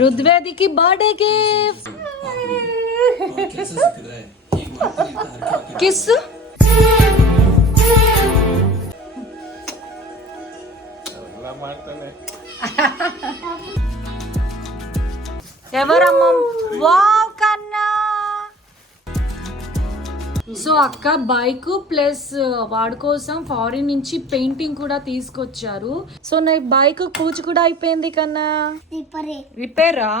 రుద్వేదికి birthday gift kiss. ఎవరమ్మ? Wow కన్నా. So అక్క bike plus వాడి కోసం ఫారిన్ నుంచి పెయింటింగ్ కూడా తీసుకొచ్చారు. సో నా బైక్ పూజ కూడా అయిపోయింది కన్నా. రిపేరా?